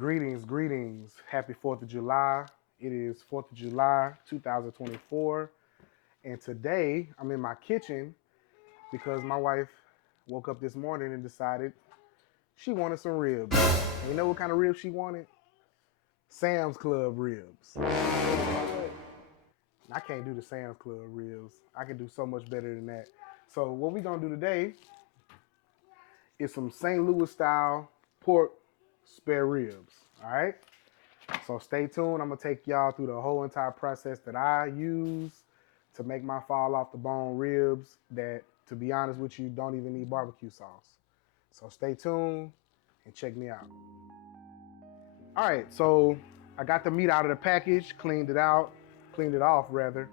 Greetings, greetings. Happy 4th of July. It is 4th of July, 2024. And today I'm in my kitchen because my wife woke up this morning and decided she wanted some ribs. And you know what kind of ribs she wanted? Sam's Club ribs. I can't do the Sam's Club ribs. I can do so much better than that. So what we're gonna do today is some St. Louis style pork spare ribs. All right. So stay tuned. I'm gonna take y'all through the whole entire process that I use to make my fall off the bone ribs that, to be honest with you, don't even need barbecue sauce. So stay tuned and check me out. All right, so I got the meat out of the package, cleaned it off rather.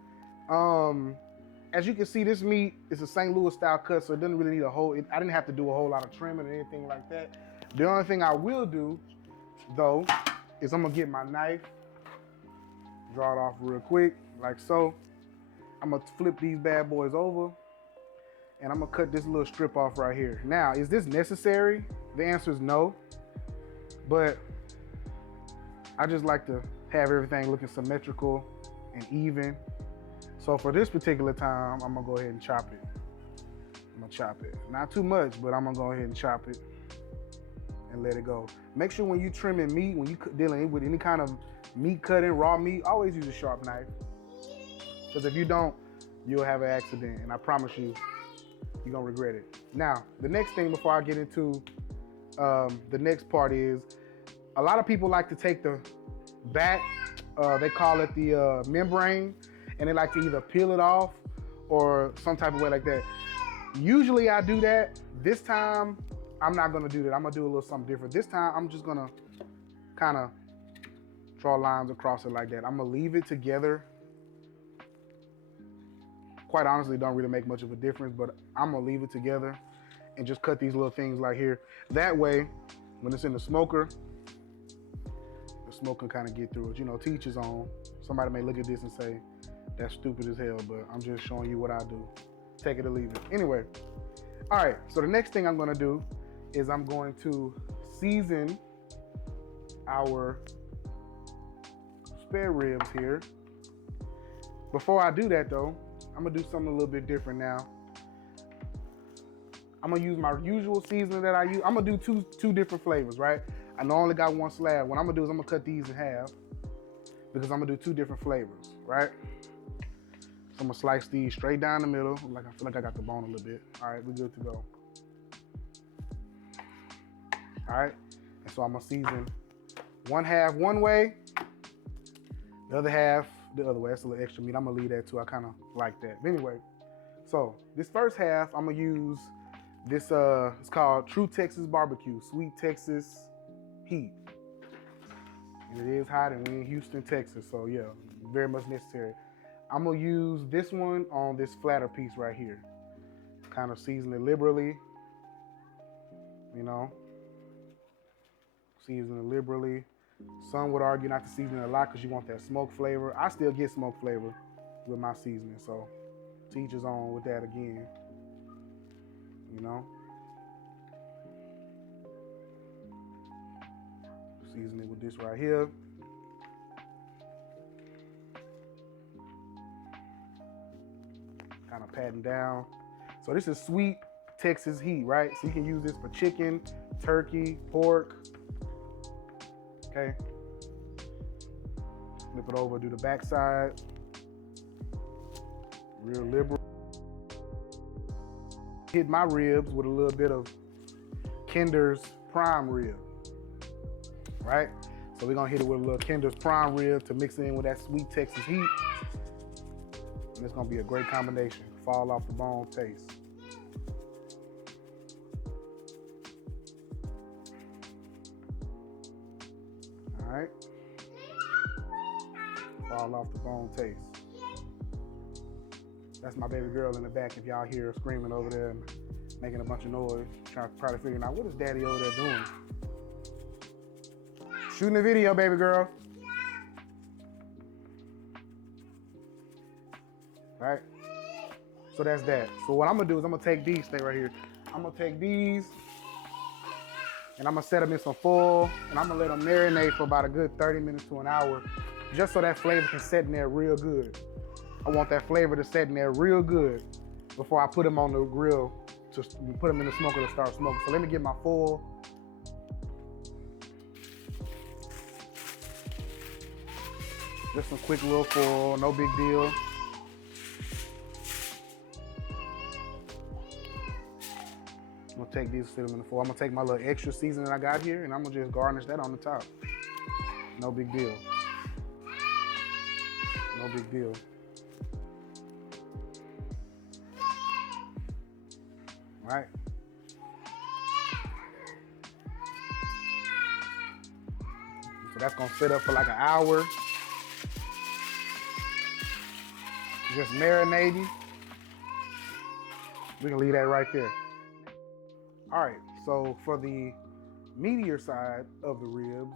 As you can see, this meat is a St. Louis style cut, so it doesn't really need I didn't have to do a whole lot of trimming or anything like that. The only thing I will do, though, is I'm gonna get my knife, draw it off real quick, like so. I'm gonna flip these bad boys over, and I'm gonna cut this little strip off right here. Now, is this necessary? The answer is no, but I just like to have everything looking symmetrical and even. So for this particular time, I'm gonna go ahead and chop it. I'm gonna chop it. Not too much, but I'm gonna go ahead and chop it and let it go. Make sure when you trimming meat, when you dealing with any kind of meat cutting, raw meat, always use a sharp knife. Because if you don't, you'll have an accident, and I promise you, you're gonna regret it. Now, the next thing before I get into the next part is, a lot of people like to take the back, they call it the membrane, and they like to either peel it off or some type of way like that. Usually I do that. This time, I'm not gonna do that. I'm gonna do a little something different. This time, I'm just gonna kind of draw lines across it like that. I'm gonna leave it together. Quite honestly, don't really make much of a difference, but I'm gonna leave it together and just cut these little things like here. That way, when it's in the smoker can kind of get through it. You know, teach his own. Somebody may look at this and say, that's stupid as hell, but I'm just showing you what I do. Take it or leave it. Anyway, all right, so the next thing I'm gonna do is I'm going to season our spare ribs here. Before I do that though, I'm gonna do something a little bit different now. I'm gonna use my usual seasoning that I use. I'm gonna do two different flavors, right? I know I only got one slab. What I'm gonna do is I'm gonna cut these in half because I'm gonna do two different flavors, right? So I'm gonna slice these straight down the middle. Like I feel like I got the bone a little bit. All right, we're good to go. All right, and so I'm gonna season one half one way, the other half the other way. That's a little extra meat. I'm gonna leave that too. I kind of like that. But anyway, so this first half, I'm gonna use this, it's called True Texas Barbecue, Sweet Texas Heat. And it is hot and we're in Houston, Texas. So yeah, very much necessary. I'm gonna use this one on this flatter piece right here. Kind of season it liberally, you know, season it liberally. Some would argue not to season it a lot because you want that smoke flavor. I still get smoke flavor with my seasoning, so to each his own with that again, you know. Season it with this right here. Kind of patting down. So this is Sweet Texas Heat, right? So you can use this for chicken, turkey, pork. Okay. Flip it over, do the back side. Real liberal. Hit my ribs with a little bit of Kinder's prime rib, right? So we're gonna hit it with a little Kinder's prime rib to mix it in with that Sweet Texas Heat. And it's gonna be a great combination. Fall off the bone taste. All right. Fall off the bone taste. That's my baby girl in the back. If y'all hear her screaming over there and making a bunch of noise, probably figuring out what is daddy over there doing. Shooting a video, baby girl. All right. So that's that. So what I'm gonna do is I'm gonna take these, stay right here. I'm gonna take these And I'm gonna set them in some foil, and I'm gonna let them marinate for about a good 30 minutes to an hour, just so that flavor can set in there real good. I want that flavor to set in there real good before I put them on the grill to put them in the smoker to start smoking. So let me get my foil. Just some quick little foil, no big deal. I'm gonna take these, sit them in the foil. I'm gonna take my little extra seasoning I got here, and I'm gonna just garnish that on the top. No big deal. No big deal. All right. So that's gonna sit up for like an hour. Just marinating. We can leave that right there. All right, so for the meatier side of the ribs,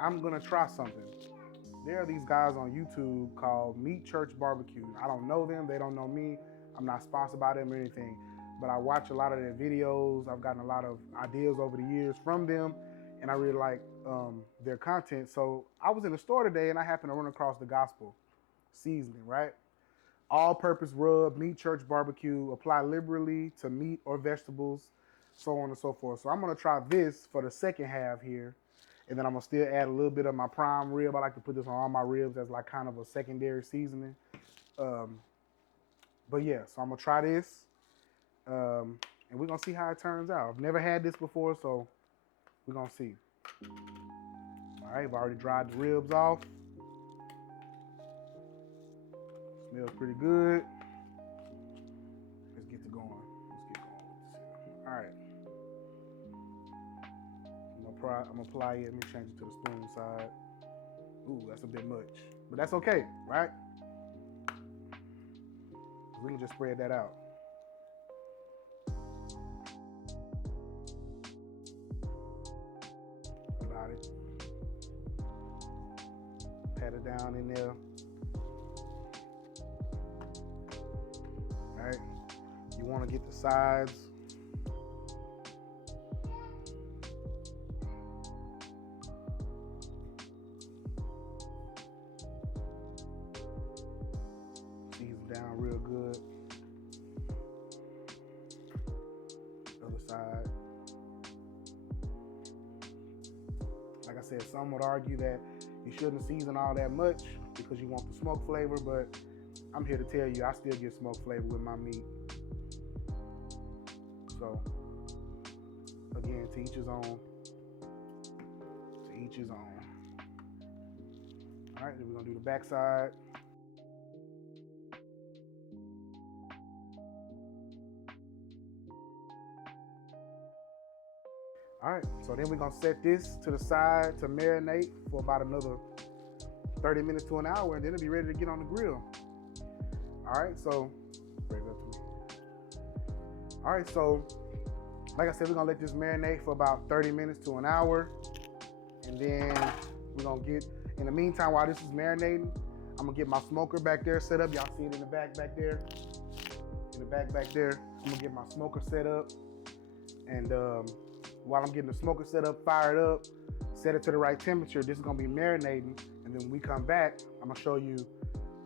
I'm gonna try something. There are these guys on YouTube called Meat Church Barbecue. I don't know them, they don't know me. I'm not sponsored by them or anything, but I watch a lot of their videos. I've gotten a lot of ideas over the years from them, and I really like their content. So I was in the store today and I happened to run across the gospel seasoning, right? All-purpose rub, Meat Church Barbecue, apply liberally to meat or vegetables, so on and so forth. So I'm gonna try this for the second half here, and then I'm gonna still add a little bit of my prime rib. I like to put this on all my ribs as like kind of a secondary seasoning. But yeah, so I'm gonna try this, and we're gonna see how it turns out. I've never had this before, so we're gonna see. All right, I've already dried the ribs off. Smells pretty good. Let's get to going. Let's get going with this here. All right. I'm gonna apply it. Let me change it to the spoon side. Ooh, that's a bit much, but that's okay, right? We can just spread that out. About it. Pat it down in there. All right. You want to get the sides. Season down real good. Other side. Like I said, some would argue that you shouldn't season all that much because you want the smoke flavor, but I'm here to tell you I still get smoke flavor with my meat. So, again, to each his own. To each his own. All right, then we're gonna do the back side. All right, so then we're gonna set this to the side to marinate for about another 30 minutes to an hour, and then it'll be ready to get on the grill. All right, so bring it up to me. All right, so like I said, we're gonna let this marinate for about 30 minutes to an hour, and then we're gonna get, in the meantime, while this is marinating, I'm gonna get my smoker back there set up. Y'all see it in the back there. In the back there, I'm gonna get my smoker set up, and while I'm getting the smoker set up, fired up, set it to the right temperature, this is gonna be marinating, and then when we come back, I'm gonna show you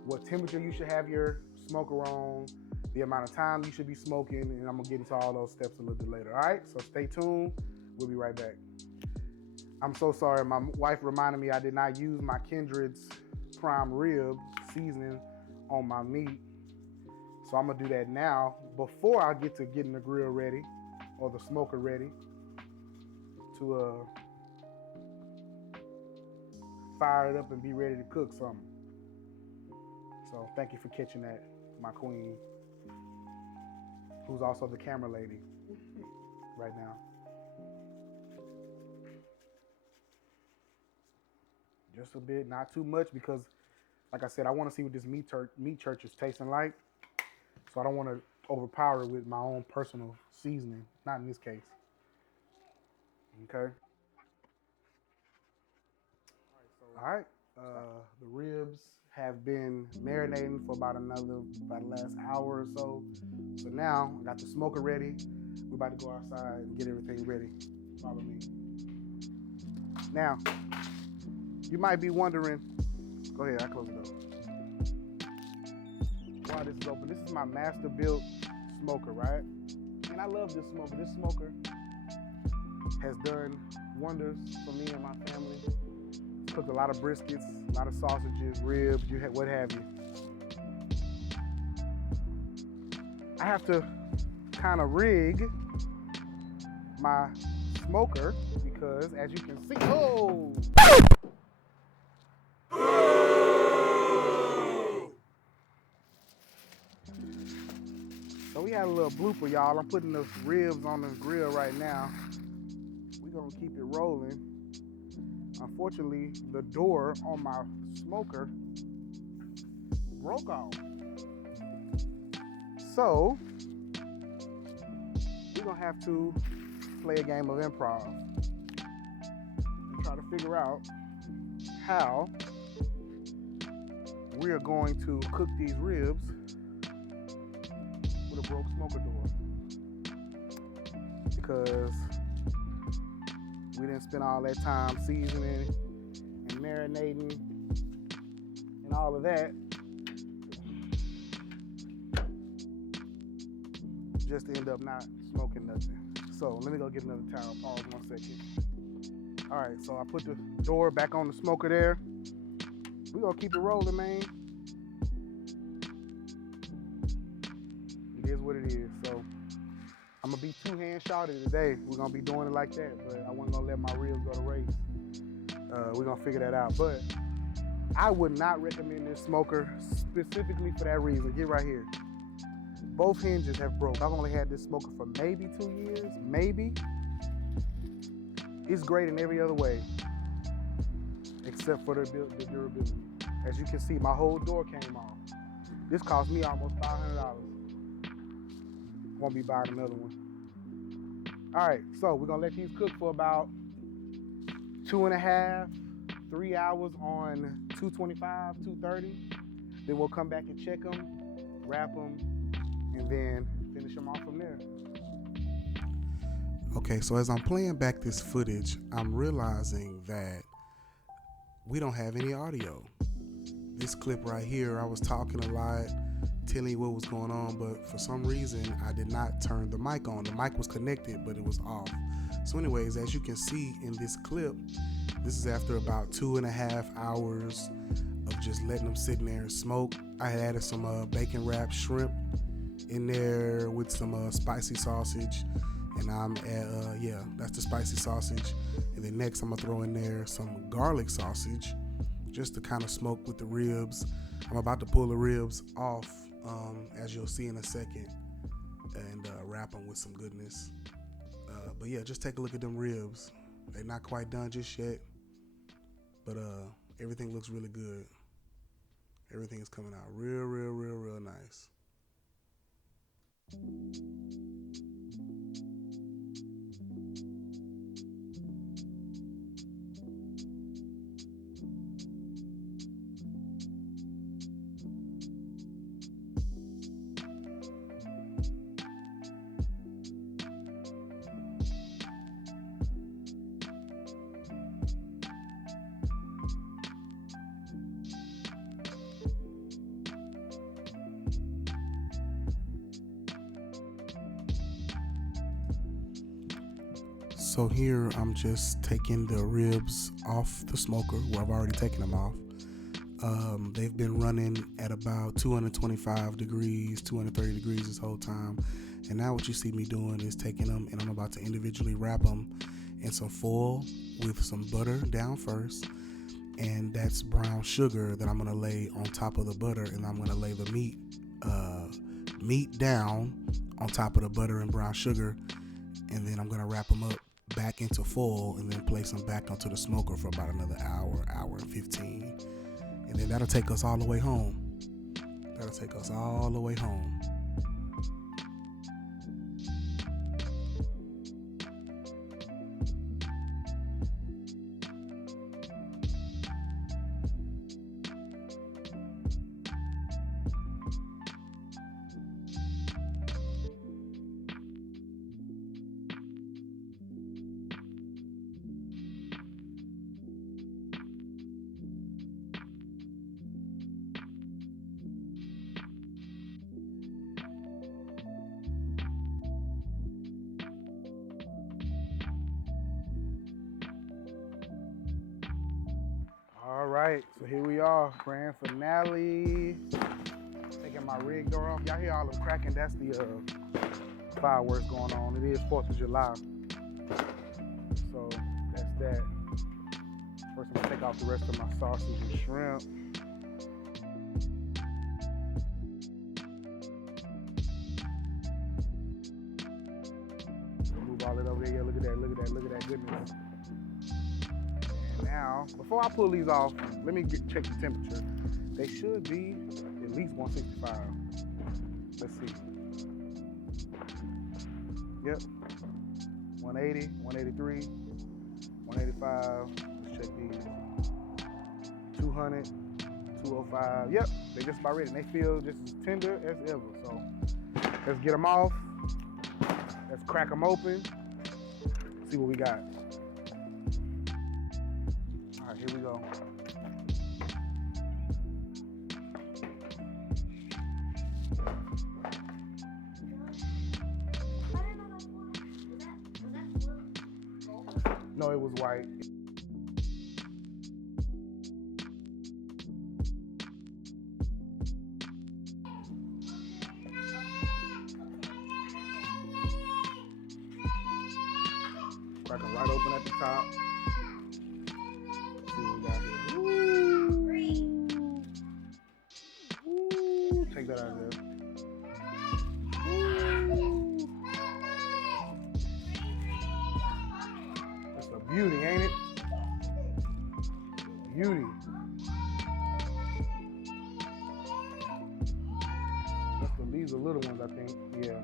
what temperature you should have your smoker on, the amount of time you should be smoking, and I'm gonna get into all those steps a little bit later. All right, so stay tuned. We'll be right back. I'm so sorry, my wife reminded me I did not use my Kindred's prime rib seasoning on my meat. So I'm gonna do that now before I get to getting the grill ready or the smoker ready to fire it up and be ready to cook something. So thank you for catching that, my queen, who's also the camera lady right now. Just a bit, not too much, because like I said, I want to see what this meat church is tasting like. So I don't want to overpower it with my own personal seasoning, not in this case. Okay. All right. The ribs have been marinating for about the last hour or so. So now I got the smoker ready. We're about to go outside and get everything ready. Follow me. Now, you might be wondering, go ahead, I close the door. While this is open, this is my Masterbuilt Smoker, right? And I love this smoker. This smoker has done wonders for me and my family. Cooked a lot of briskets, a lot of sausages, ribs, what have you. I have to kind of rig my smoker because, as you can see, oh! So we had a little blooper, y'all. I'm putting the ribs on the grill right now. We're gonna keep it rolling. Unfortunately, the door on my smoker broke off. So we're gonna have to play a game of improv and try to figure out how we are going to cook these ribs with a broke smoker door, because we didn't spend all that time seasoning and marinating and all of that just to end up not smoking nothing. So let me go get another towel. Pause 1 second. All right, so I put the door back on the smoker there. We're gonna keep it rolling, man. It is what it is. So I'm gonna be two-hand shotted today. We're gonna be doing it like that, but I wasn't gonna let my ribs go to race. We're gonna figure that out. But I would not recommend this smoker specifically for that reason. Get right here. Both hinges have broke. I've only had this smoker for maybe 2 years, maybe. It's great in every other way, except for the durability. As you can see, my whole door came off. This cost me almost $500. Won't be buying another one. All right, so we're gonna let these cook for about 2.5, 3 hours on 225, 230. Then we'll come back and check them, wrap them, and then finish them off from there. Okay, so as I'm playing back this footage, I'm realizing that we don't have any audio. This clip right here, I was talking a lot, telling you what was going on, but for some reason, I did not turn the mic on. The mic was connected, but it was off. So anyways, as you can see in this clip, this is after about 2.5 hours of just letting them sit in there and smoke. I had added some bacon wrapped shrimp in there with some spicy sausage, and I'm at that's the spicy sausage. And then next I'm gonna throw in there some garlic sausage just to kind of smoke with the ribs. I'm about to pull the ribs off, as you'll see in a second, and wrap them with some goodness. But yeah, just take a look at them ribs. They're not quite done just yet, but everything looks really good. Everything is coming out real nice. So here I'm just taking the ribs off the smoker, where I've already taken them off. They've been running at about 225 degrees, 230 degrees this whole time. And now what you see me doing is taking them, and I'm about to individually wrap them in some foil with some butter down first. And that's brown sugar that I'm gonna lay on top of the butter, and I'm gonna lay the meat down on top of the butter and brown sugar. And then I'm gonna wrap them up back into foil and then place them back onto the smoker for about another hour and 15. And then that'll take us all the way home. right, so here we are, grand finale. Taking my rig door off. Y'all hear all them cracking? That's the fireworks going on. It is 4th of July. So that's that. First, I'm gonna take off the rest of my sausage and shrimp. Move all it over there. Yeah, look at that, look at that, look at that goodness. And now, before I pull these off, let me check the temperature. They should be at least 165. Let's see. Yep. 180, 183, 185. Let's check these. 200, 205. Yep, they just about ready. And they feel just as tender as ever. So let's get them off. Let's crack them open. See what we got. All right, here we go. No, it was white. Crack them right open at the top. See what we got here. Ooh. Take that out of there. That's a beauty, ain't it? Beauty. These are little ones, I think. Yeah.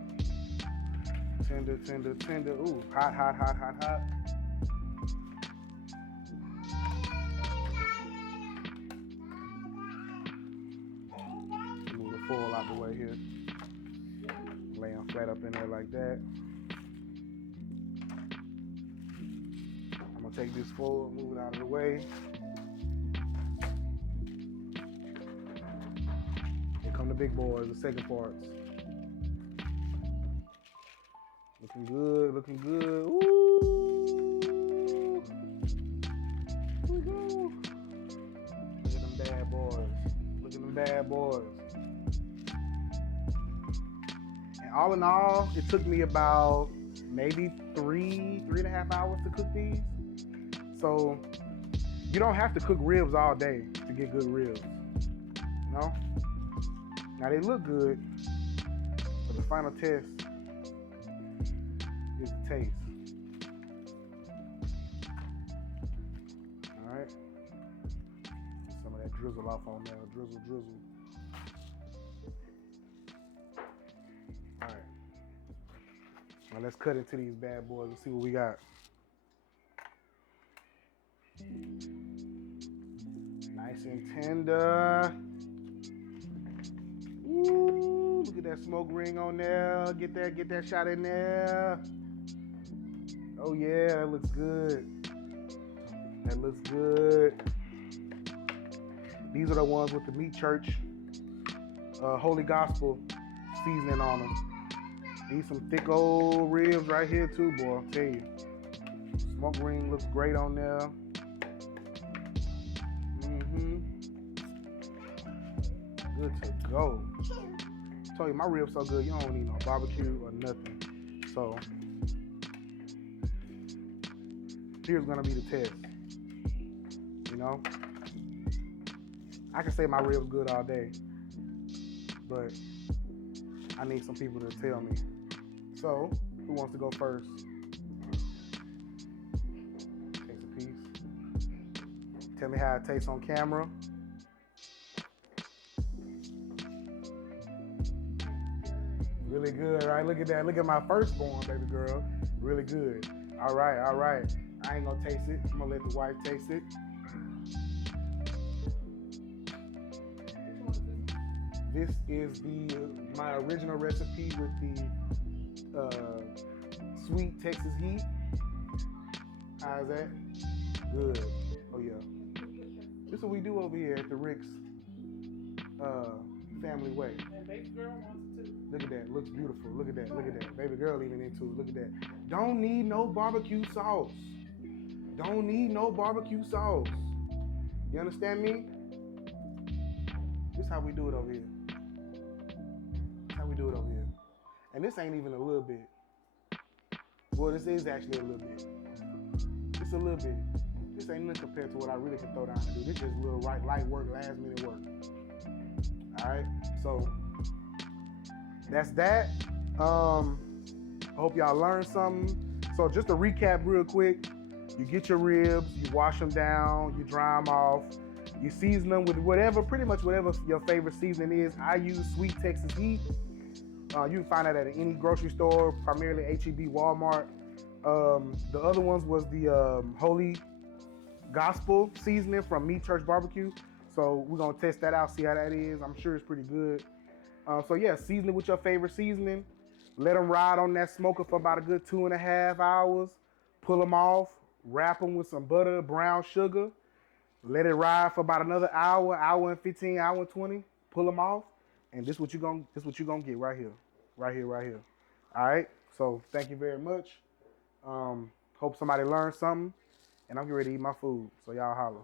Tender, tender, tender. Ooh, hot, hot, hot, hot, hot. Move the foil out the way here. Lay them flat up in there like that. I'm gonna take this foil, move it out of the way. Here come the big boys, the second parts. Looking good, looking good. Ooh. Here we go. Look at them bad boys. Look at them bad boys. And all in all, it took me about maybe 3.5 hours to cook these. So you don't have to cook ribs all day to get good ribs. You know? Now they look good, but the final test is the taste. Alright. Some of that drizzle off on there. Drizzle, drizzle. Alright. Now let's cut into these bad boys and see what we got. Nice and tender. Ooh, look at that smoke ring on there. Get that shot in there. Oh yeah, that looks good. That looks good. These are the ones with the meat church, Holy Gospel seasoning on them. These some thick old ribs right here too, boy. I'll tell you. Smoke ring looks great on there. Good to go. I told you my ribs so good, you don't need no barbecue or nothing. So here's gonna be the test. You know, I can say my ribs good all day, but I need some people to tell me. So who wants to go first? Taste a piece. Tell me how it tastes on camera. Really good, right? Look at that. Look at my firstborn, baby girl. Really good. All right, all right. I ain't gonna taste it. I'm gonna let the wife taste it. This is my original recipe with the sweet Texas heat. How's that? Good. Oh yeah. This is what we do over here at the Rick's family way. And baby girl wants it too. Look at that. Looks beautiful. Look at that. Look at that. Baby girl even into it. Look at that. Don't need no barbecue sauce. Don't need no barbecue sauce. You understand me? This is how we do it over here. This is how we do it over here. And this ain't even a little bit. Well, this is actually a little bit. It's a little bit. This ain't nothing compared to what I really can throw down and do. This just a little light work, last minute work. Alright, so that's that. I hope y'all learned something. So just to recap real quick, you get your ribs, you wash them down, you dry them off, you season them with whatever, pretty much whatever your favorite seasoning is. I use Sweet Texas Heat. You can find that at any grocery store, primarily H-E-B, Walmart. The other ones was the Holy Gospel seasoning from Meat Church Barbecue. So we're gonna test that out, see how that is. I'm sure it's pretty good. So yeah, season it with your favorite seasoning. Let them ride on that smoker for about a good 2.5 hours. Pull them off, wrap them with some butter, brown sugar. Let it ride for about another hour, hour and 15, hour and 20. Pull them off, and this what you gonna get right here, right here, right here. All right. So thank you very much. Hope somebody learned something, and I'm getting ready to eat my food. So y'all holler.